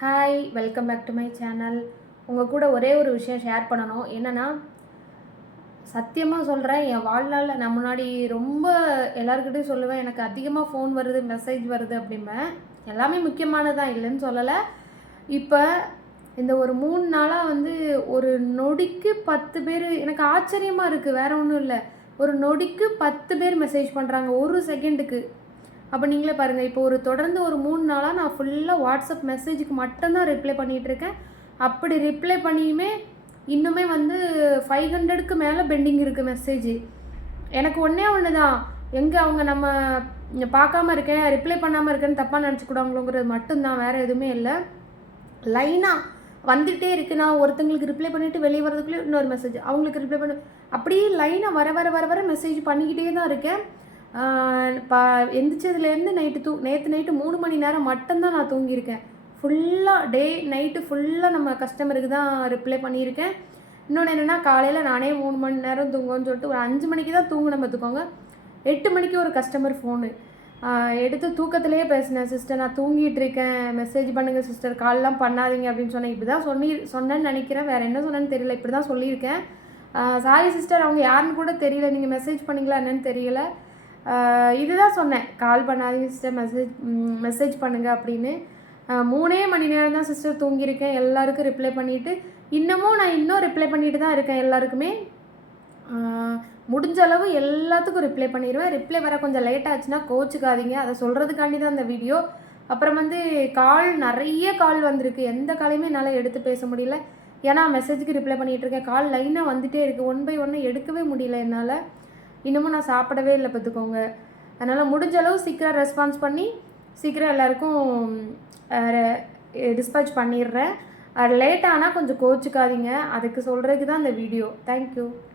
Hi, welcome back to my channel. உங்கள் கூட ஒரே ஒரு விஷயம் ஷேர் பண்ணணும். என்னென்னா, சத்தியமாக சொல்கிறேன், என் வாழ்நாளில் நான் முன்னாடி ரொம்ப எல்லாருக்கிட்டையும் சொல்லுவேன், எனக்கு அதிகமாக ஃபோன் வருது, மெசேஜ் வருது அப்படிம்பேன். எல்லாமே முக்கியமானதான், இல்லைன்னு சொல்லலை. இப்போ இந்த ஒரு 3 நாளாக வந்து ஒரு நொடிக்கு 10 பேர், எனக்கு ஆச்சரியமாக இருக்குது, வேறு ஒன்றும் இல்லை. ஒரு நொடிக்கு 10 பேர் மெசேஜ் பண்ணுறாங்க, ஒரு செகண்டுக்கு. அப்போ நீங்களே பாருங்கள், இப்போ தொடர்ந்து ஒரு 3 நாளாக நான் ஃபுல்லாக வாட்ஸ்அப் மெசேஜுக்கு மட்டும்தான் ரிப்ளை பண்ணிகிட்ருக்கேன். அப்படி ரிப்ளை பண்ணியுமே இன்னுமே வந்து 500க்கு மேலே பெண்டிங் இருக்குது மெசேஜ். எனக்கு ஒன்றே ஒன்று தான், எங்கே அவங்க நம்ம பார்க்காம இருக்கேன், ரிப்ளை பண்ணாமல் இருக்கேன்னு தப்பாக நினச்சிக்கூடாங்களோங்கிறது மட்டும்தான், வேறு எதுவுமே இல்லை. லைனாக வந்துகிட்டே இருக்குது. நான் ஒருத்தங்களுக்கு ரிப்ளை பண்ணிவிட்டு வெளியே வரதுக்குள்ளே இன்னொரு மெசேஜ், அவங்களுக்கு ரிப்ளை பண்ணி அப்படியே லைனாக வர வர வர வர மெசேஜ் பண்ணிக்கிட்டே தான் இருக்கேன். எந்திரிச்சதுலேருந்து நேற்று நைட்டு 3 மணி நேரம் மட்டும்தான் நான் தூங்கியிருக்கேன். ஃபுல்லாக டே நைட்டு ஃபுல்லாக நம்ம கஸ்டமருக்கு தான் ரிப்ளை பண்ணியிருக்கேன். இன்னொன்று என்னென்னா, காலையில் நானே 3 மணி நேரம் தூங்குவேன்னு சொல்லிட்டு ஒரு 5 மணிக்கு தான் தூங்கினேன் பார்த்துக்கோங்க. 8 மணிக்கு ஒரு கஸ்டமர் ஃபோனு எடுத்து தூக்கத்திலேயே பேசினேன். சிஸ்டர், நான் தூங்கிட்டு இருக்கேன், மெசேஜ் பண்ணுங்கள் சிஸ்டர், கால்லாம் பண்ணாதீங்க அப்படின்னு சொன்னேன். இப்படி தான் சொன்னேன்னு நினைக்கிறேன், வேறு என்ன சொன்னேன்னு தெரியல, இப்படி தான் சொல்லியிருக்கேன். சாரி சிஸ்டர், அவங்க யாருன்னு கூட தெரியல, நீங்கள் மெசேஜ் பண்ணிங்களா என்னன்னு தெரியல. இதுதான் சொன்னேன், கால் பண்ணாதீங்க சிஸ்டர், மெசேஜ் பண்ணுங்கள் அப்படின்னு. 3 மணி நேரம் தான் சிஸ்டர் தூங்கியிருக்கேன். எல்லாருக்கும் ரிப்ளை பண்ணிவிட்டு இன்னும் ரிப்ளை பண்ணிட்டு தான் இருக்கேன் எல்லாருக்குமே. முடிஞ்ச அளவு எல்லாத்துக்கும் ரிப்ளை பண்ணிடுவேன். ரிப்ளை வர கொஞ்சம் லேட் ஆச்சுன்னா கோச்சிக்காதீங்க, அதை சொல்கிறதுக்காண்டி தான் அந்த வீடியோ. அப்புறம் வந்து நிறைய கால் வந்திருக்கு, எந்த காலையுமே என்னால் எடுத்து பேச முடியல. ஏன்னா மெசேஜுக்கு ரிப்ளை பண்ணிகிட்ருக்கேன். கால் லைனாக வந்துகிட்டே இருக்குது, 1 by 1 எடுக்கவே முடியல என்னால். இன்னமும் நான் சாப்பிடவே இல்லை பார்த்துக்கோங்க. அதனால் முடிஞ்ச அளவு சீக்கிரம் ரெஸ்பான்ஸ் பண்ணி சீக்கிரம் எல்லாருக்கும் டிஸ்பேட்ச் பண்ணிடுறேன். லேட் ஆனால் கொஞ்சம் கோச்சிக்காதீங்க, அதுக்கு சொல்கிறதுக்கு தான் இந்த வீடியோ. தேங்க்யூ.